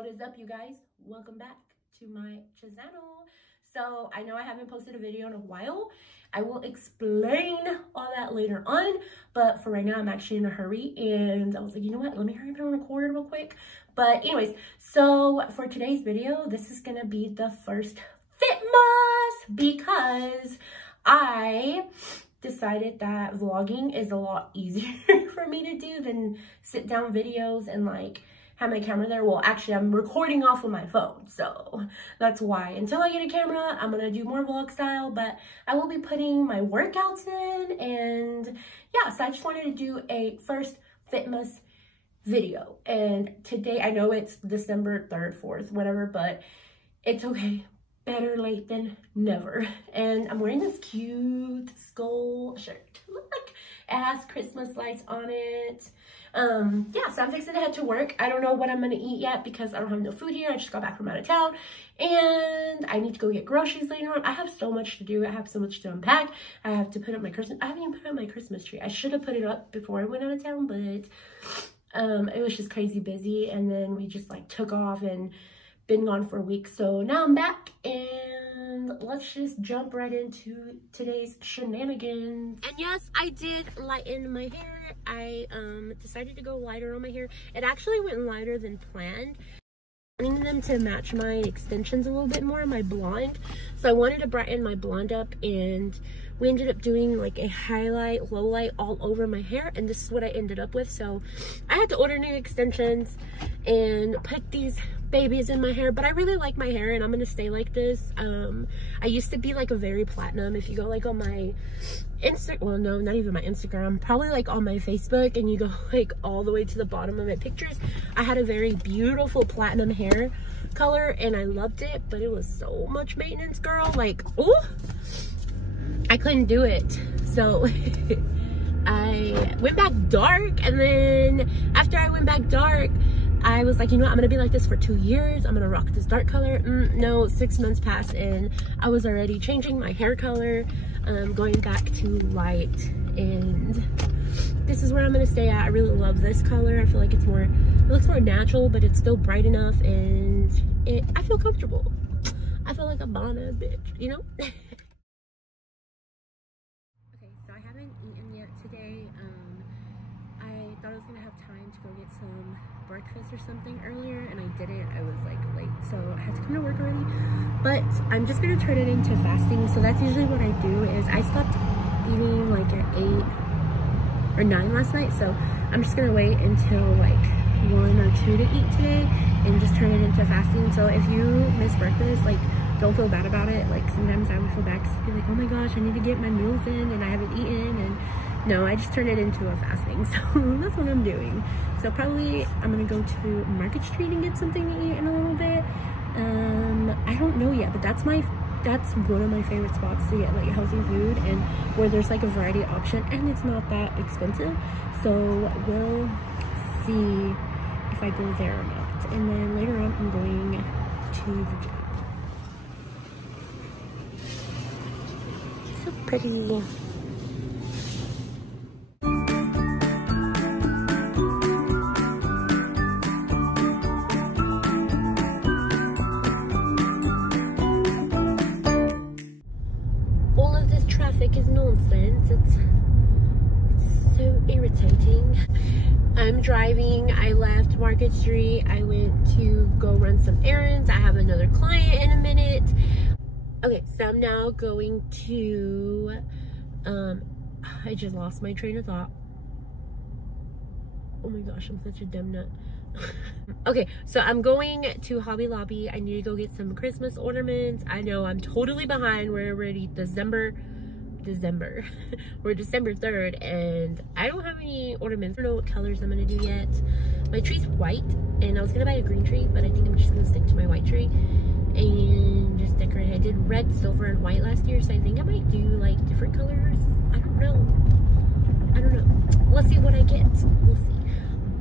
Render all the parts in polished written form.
What is up, you guys? Welcome back to my channel. So I know I haven't posted a video in a while. I will explain all that later on, but for right now I'm actually in a hurry and I was like, you know what, let me hurry up and record real quick. But anyways, so for today's video, this is gonna be the first FITMASS because I decided that vlogging is a lot easier for me to do than sit down videos and like have my camera there. Well, actually I'm recording off of my phone, so that's why until I get a camera I'm gonna do more vlog style, but I will be putting my workouts in. And yeah, so I just wanted to do a first FITMASS video, and today, I know it's December 3rd, 4th, whatever, but it's okay. Better late than never. And I'm wearing this cute skull shirt. Look, like it has Christmas lights on it. Yeah, so I'm fixing to head to work. I don't know what I'm gonna eat yet because I don't have no food here. I just got back from out of town and I need to go get groceries later on. I have so much to do. I have so much to unpack. I have to put up my Christmas. I haven't even put up my Christmas tree. I should have put it up before I went out of town, but it was just crazy busy, and then we just like took off and been gone for a week. So now I'm back and let's just jump right into today's shenanigans. And yes, I did lighten my hair. I decided to go lighter on my hair. It actually went lighter than planned. I wanted them to match my extensions a little bit more, my blonde. So I wanted to brighten my blonde up, and we ended up doing like a highlight, low light all over my hair, and this is what I ended up with. So I had to order new extensions and put these babies in my hair, but I really like my hair and I'm gonna stay like this. I used to be like a very platinum. If you go like on my well, no, not even my Instagram, probably like on my Facebook, and you go like all the way to the bottom of my pictures, I had a very beautiful platinum hair color and I loved it, but it was so much maintenance, girl. Like, oh, I couldn't do it. So I went back dark, and then after I went back dark, I was like, you know what, I'm gonna be like this for 2 years. I'm gonna rock this dark color. No, 6 months passed and I was already changing my hair color, going back to light, and this is where I'm gonna stay at. I really love this color. I feel like it looks more natural, but it's still bright enough, and I feel comfortable. I feel like a Bonna bitch, you know? Okay, so I haven't eaten yet today. I thought I was gonna have time to go get some breakfast or something earlier, and I didn't. I was like late, so I had to come to work already. But I'm just gonna turn it into fasting. So that's usually what I do. Is I stopped eating like at 8 or 9 last night, so I'm just gonna wait until like 1 or 2 to eat today and just turn it into fasting. So if you miss breakfast, like, don't feel bad about it. Like, sometimes I would feel bad because I'd be like, oh my gosh, I need to get my meals in and I haven't eaten. And no, I just turn it into a fasting. So that's what I'm doing. So probably I'm gonna go to Market Street and get something to eat in a little bit. I don't know yet, but that's one of my favorite spots to get like healthy food, and where there's like a variety of option and it's not that expensive. So we'll see if I go there or not. And then later on I'm going to the gym. So pretty. Is nonsense. It's so irritating. I'm driving. I left Market Street. I went to go run some errands. I have another client in a minute. Okay, so I'm now going to I just lost my train of thought. Oh my gosh, I'm such a dumb nut. Okay, so I'm going to Hobby Lobby. I need to go get some Christmas ornaments. I know I'm totally behind. We're already December. We're December 3rd and I don't have any ornaments. I don't know what colors I'm gonna do yet. My tree's white and I was gonna buy a green tree, but I think I'm just gonna stick to my white tree and just decorate. I did red, silver, and white last year, so I think I might do like different colors. I don't know. Let's see what I get. We'll see.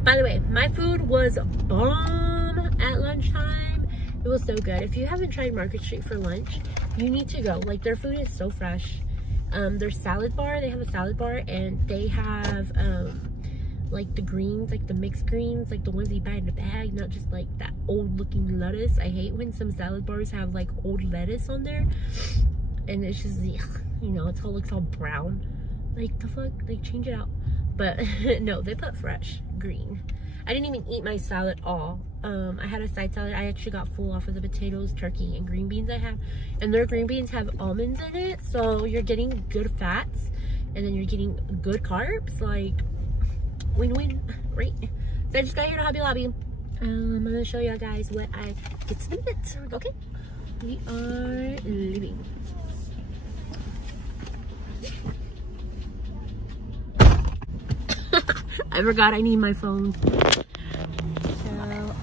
By the way, my food was bomb at lunchtime. It was so good. If you haven't tried Market Street for lunch, you need to go. Like, their food is so fresh. Their salad bar, they have a salad bar, and they have like the greens, like the mixed greens, like the ones you buy in the bag, not just like that old looking lettuce. I hate when some salad bars have like old lettuce on there and it's just, you know, it all looks all brown. Like the fuck, like change it out. But no, they put fresh green. I didn't even eat my salad all. I had a side salad. I actually got full off of the potatoes, turkey, and green beans I have. And their green beans have almonds in it, so you're getting good fats and then you're getting good carbs. Like, win-win, right? So I just got here to Hobby Lobby. I'm gonna show y'all guys what I get to do. Okay, we are leaving. I forgot I need my phone. So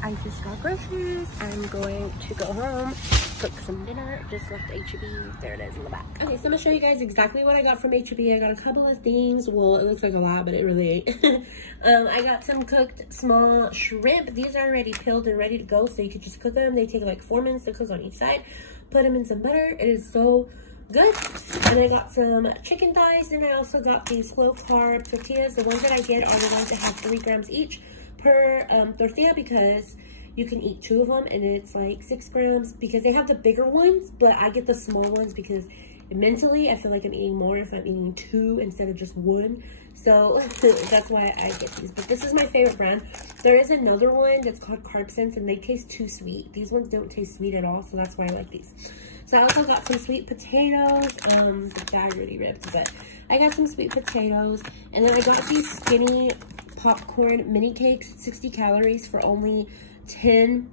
I just got groceries. I'm going to go home, cook some dinner. Just left HEB. There it is in the back. Okay, so I'm gonna show you guys exactly what I got from HEB. I got a couple of things. Well, it looks like a lot, but it really ain't. I got some cooked small shrimp. These are already peeled and ready to go, so you could just cook them. They take like 4 minutes to cook on each side. Put them in some butter. It is so good. And I got some chicken thighs, and I also got these low carb tortillas. The ones that I get are the ones that have 3 grams each per tortilla, because you can eat 2 of them and it's like 6 grams, because they have the bigger ones, but I get the small ones because mentally I feel like I'm eating more if I'm eating 2 instead of just 1. So that's why I get these. But this is my favorite brand. There is another one that's called Carb Sense, and they taste too sweet. These ones don't taste sweet at all, so that's why I like these. So I also got some sweet potatoes. The bag really ripped, but I got some sweet potatoes. And then I got these skinny popcorn mini cakes, 60 calories for only 10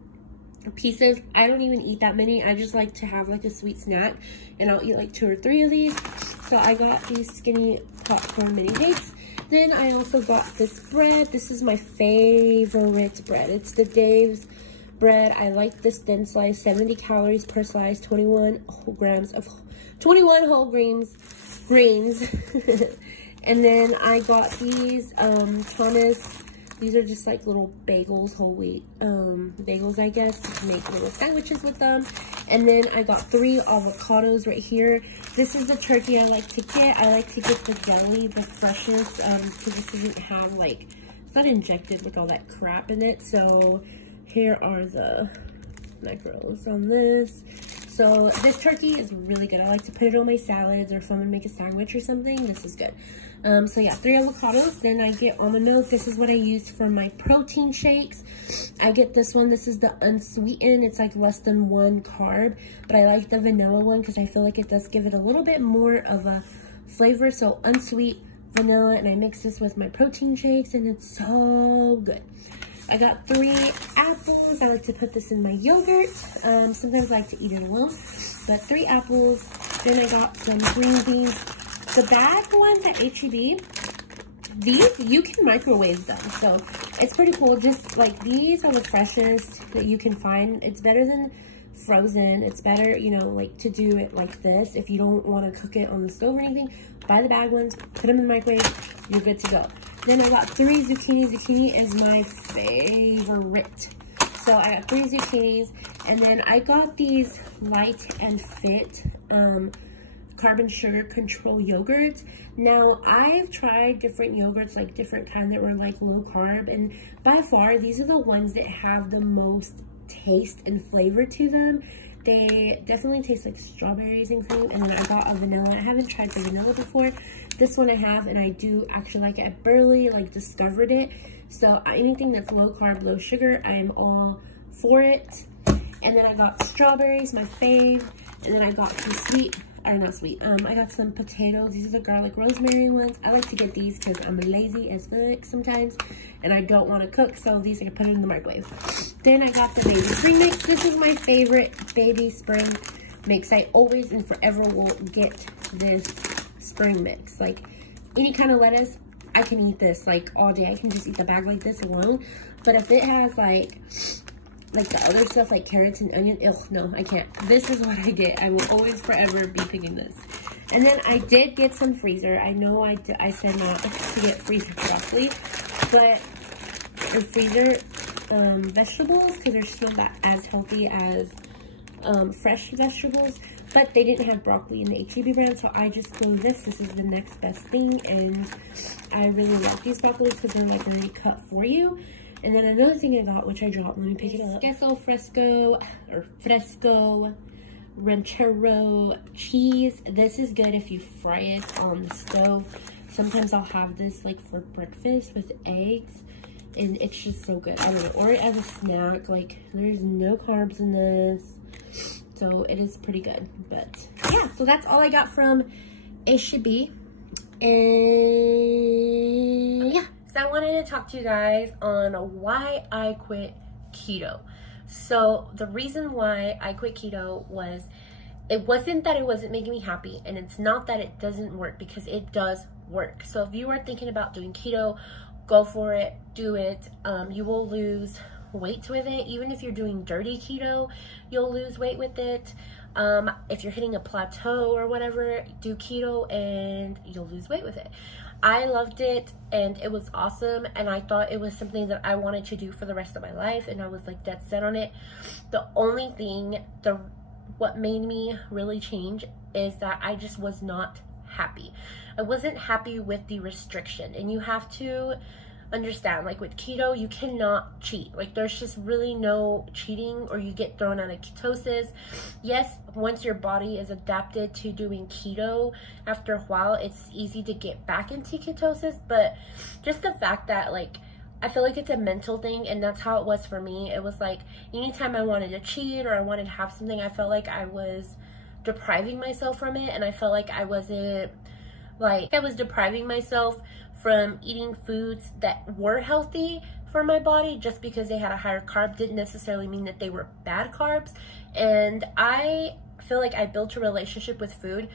pieces. I don't even eat that many. I just like to have like a sweet snack, and I'll eat like 2 or 3 of these. So I got these skinny popcorn mini cakes. Then I also got this bread. This is my favorite bread. It's the Dave's bread. I like this thin slice, 70 calories per slice, 21 whole greens. And then I got these Thomas. These are just like little bagels, whole wheat bagels, I guess. Make little sandwiches with them. And then I got 3 avocados right here. This is the turkey I like to get. I like to get the deli, the freshest, because this doesn't have like, it's not injected with all that crap in it. So here are the macros on this. So this turkey is really good. I like to put it on my salads, or if I'm gonna make a sandwich or something, this is good. So yeah, 3 avocados. Then I get almond milk. This is what I use for my protein shakes. I get this one. This is the unsweetened. It's like less than 1 carb, but I like the vanilla one because I feel like it does give it a little bit more of a flavor. So unsweet vanilla, and I mix this with my protein shakes, and it's so good. I got 3 apples. I like to put this in my yogurt. Sometimes I like to eat it alone, but 3 apples. Then I got some green beans. The bag ones at HEB, these, you can microwave them, so it's pretty cool. Just like, these are the freshest that you can find. It's better than frozen. It's better, you know, like to do it like this. If you don't want to cook it on the stove or anything, buy the bag ones, put them in the microwave, you're good to go. Then I got 3 zucchini. Zucchini is my favorite. So I got 3 zucchinis, and then I got these Light and Fit carbon sugar control yogurts. Now, I've tried different yogurts, like different kinds that were like low carb, and by far these are the ones that have the most taste and flavor to them. They definitely taste like strawberries and cream. And then I got a vanilla. I haven't tried the vanilla before. This one I have, and I do actually like it. I barely like discovered it, so anything that's low carb, low sugar, I am all for it. And then I got strawberries, my fave. And then I got some sweet, or not sweet, I got some potatoes. These are the garlic rosemary ones. I like to get these because I'm lazy as fuck sometimes, and I don't want to cook, so these I can put it in the microwave. Then I got the baby spring mix. This is my favorite baby spring mix. I always and forever will get this spring mix. Like, any kind of lettuce, I can eat this like all day. I can just eat the bag like this alone. But if it has like the other stuff like carrots and onion, ugh, no, I can't. This is what I get. I will always forever be picking this. And then I did get some freezer. I know I said not to get freezer broccoli, but freezer vegetables, because they're still not as healthy as fresh vegetables. but they didn't have broccoli in the HEB brand, so I just go this. This is the next best thing, and I really like these broccolis because they're like already cut for you. And then another thing I got, which I dropped, let me pick it up. Queso fresco ranchero cheese. This is good if you fry it on the stove. Sometimes I'll have this like for breakfast with eggs, and it's just so good. I don't know, or as a snack. Like, there's no carbs in this, so it is pretty good. But yeah, so that's all I got from HEB. And yeah, so I wanted to talk to you guys on why I quit keto. So the reason why I quit keto was, it wasn't that it wasn't making me happy, and it's not that it doesn't work, because it does work. So if you are thinking about doing keto, go for it, do it. You will lose weight with it. Even if you're doing dirty keto, you'll lose weight with it. If you're hitting a plateau or whatever, do keto and you'll lose weight with it. I loved it, and it was awesome, and I thought it was something that I wanted to do for the rest of my life, and I was like dead set on it. The only thing, what made me really change is that I just was not happy. I wasn't happy with the restriction, and you have to understand, like with keto, you cannot cheat. Like, there's just really no cheating, or you get thrown out of ketosis. Yes, once your body is adapted to doing keto, after a while it's easy to get back into ketosis. But just the fact that, like, I feel like it's a mental thing, and that's how it was for me. It was like, anytime I wanted to cheat or I wanted to have something, I felt like I was depriving myself from it, and I felt like I was depriving myself from eating foods that were healthy for my body. Just because they had a higher carb didn't necessarily mean that they were bad carbs. And I feel like I built a relationship with food,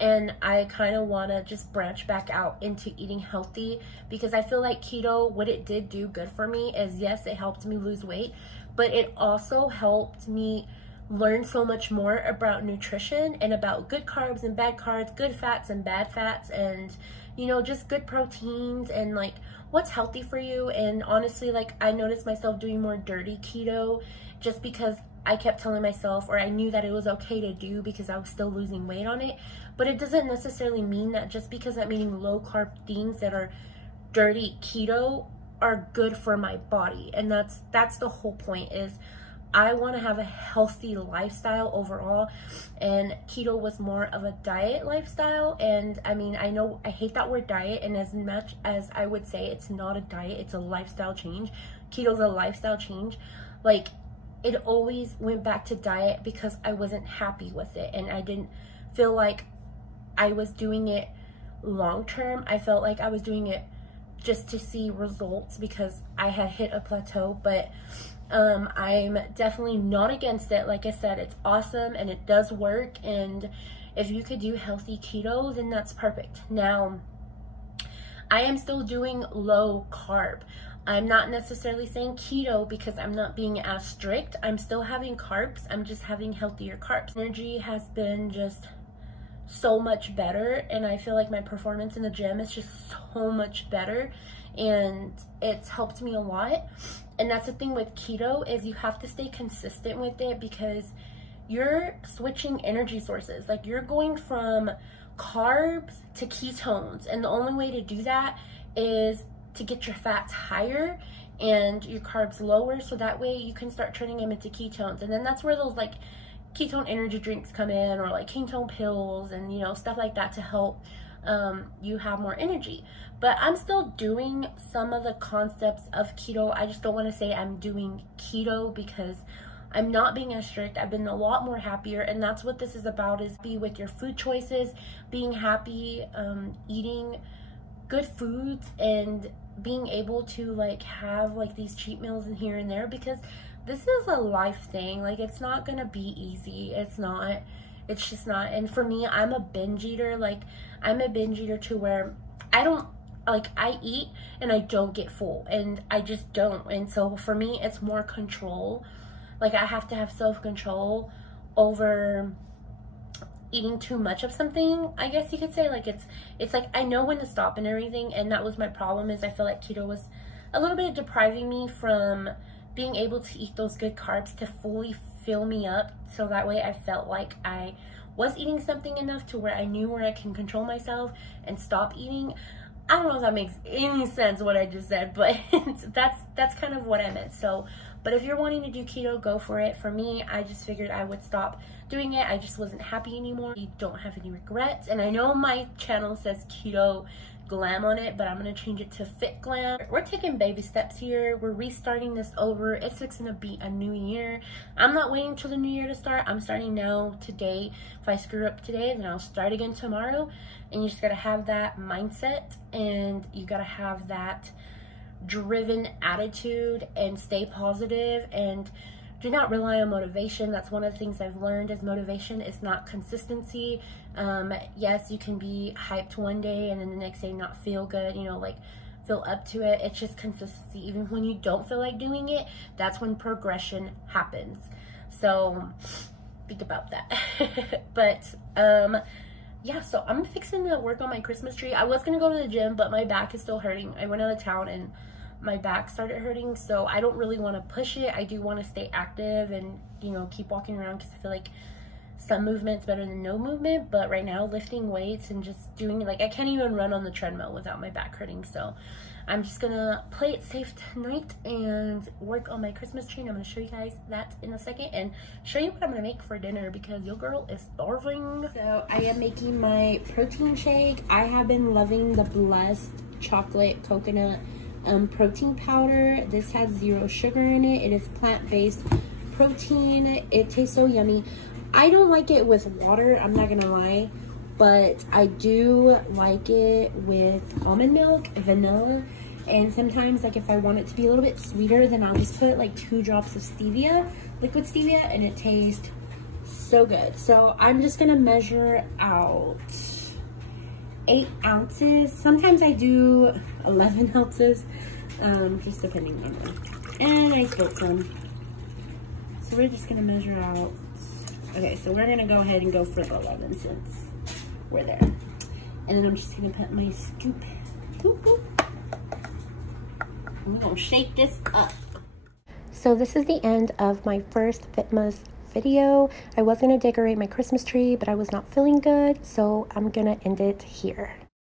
and I kind of want to just branch back out into eating healthy, because I feel like keto, what it did do good for me is, yes, it helped me lose weight, but it also helped me learn so much more about nutrition and about good carbs and bad carbs, good fats and bad fats, and, you know, just good proteins and like what's healthy for you. And honestly, like, I noticed myself doing more dirty keto just because I kept telling myself, or I knew that it was okay to do because I was still losing weight on it. But it doesn't necessarily mean that just because I'm eating low carb things that are dirty keto are good for my body. And that's the whole point, is I want to have a healthy lifestyle overall, and keto was more of a diet lifestyle. And I mean, I know I hate that word diet, and as much as I would say it's not a diet, it's a lifestyle change. Keto's a lifestyle change. Like, it always went back to diet because I wasn't happy with it, and I didn't feel like I was doing it long term. I felt like I was doing it just to see results because I had hit a plateau. But I'm definitely not against it. Like I said, it's awesome and it does work, and if you could do healthy keto, then that's perfect. Now, I am still doing low carb. I'm not necessarily saying keto because I'm not being as strict. I'm still having carbs. I'm just having healthier carbs. Energy has been just so much better, and I feel like my performance in the gym is just so much better, and it's helped me a lot. And that's the thing with keto, is you have to stay consistent with it because you're switching energy sources. Like, you're going from carbs to ketones, and the only way to do that is to get your fats higher and your carbs lower, so that way you can start turning them into ketones. And then that's where those like ketone energy drinks come in, or like ketone pills and, you know, stuff like that to help you have more energy. But I'm still doing some of the concepts of keto. I just don't want to say I'm doing keto because I'm not being as strict. I've been a lot more happier, and that's what this is about, is be with your food choices, being happy, eating good foods, and being able to like have like these cheat meals in here and there, because this is a life thing. Like, it's not gonna be easy. It's just not. And for me, I'm a binge eater. Like, I'm a binge eater to where I eat and I don't get full, and I just don't. And so for me, it's more control. Like, I have to have self-control over eating too much of something, I guess you could say. Like, it's like I know when to stop and everything, and that was my problem, is I feel like keto was a little bit depriving me from being able to eat those good carbs to fully fill me up, so that way I felt like I was eating something enough to where I knew where I can control myself and stop eating. I don't know if that makes any sense what I just said, but that's kind of what I meant. So, but if you're wanting to do keto, go for it. For me, I just figured I would stop doing it. I just wasn't happy anymore. I don't have any regrets. And I know my channel says keto glam on it, but I'm gonna change it to fit glam. We're taking baby steps here. We're restarting this over. It's fixing to be a new year. I'm not waiting till the new year to start. I'm starting now, today. If I screw up today, then I'll start again tomorrow. And you just gotta have that mindset, and you gotta have that driven attitude and stay positive, and do not rely on motivation. That's one of the things I've learned is motivation is not consistency. Yes, you can be hyped one day and then the next day not feel good, you know, like feel up to it. It's just consistency. Even when you don't feel like doing it, that's when progression happens. So think about that. But yeah, so I'm fixing to work on my Christmas tree. I was gonna go to the gym, but my back is still hurting. I went out of town and my back started hurting, so I don't really want to push it. I do want to stay active and, you know, keep walking around, because I feel like some movement's better than no movement. But right now, lifting weights and just doing, like, I can't even run on the treadmill without my back hurting. So I'm just gonna play it safe tonight and work on my Christmas tree, and I'm gonna show you guys that in a second and show you what I'm gonna make for dinner, because your girl is starving. So I am making my protein shake. I have been loving the Blessed chocolate coconut protein powder. This has 0 sugar in it. It is plant-based protein. It tastes so yummy. I don't like it with water, I'm not gonna lie, but I do like it with almond milk, vanilla, and sometimes, like, if I want it to be a little bit sweeter, then I'll just put like 2 drops of stevia, liquid stevia, and it tastes so good. So I'm just gonna measure out 8 ounces. Sometimes I do 11 ounces, just depending on them. And I spilled some. So we're just gonna measure out. Okay, so we're gonna go ahead and go for the 11 since we're there. And then I'm just gonna put my scoop. Boop, boop. I'm gonna shake this up. So this is the end of my first FITMASS video. I was gonna decorate my Christmas tree, but I was not feeling good, so I'm gonna end it here.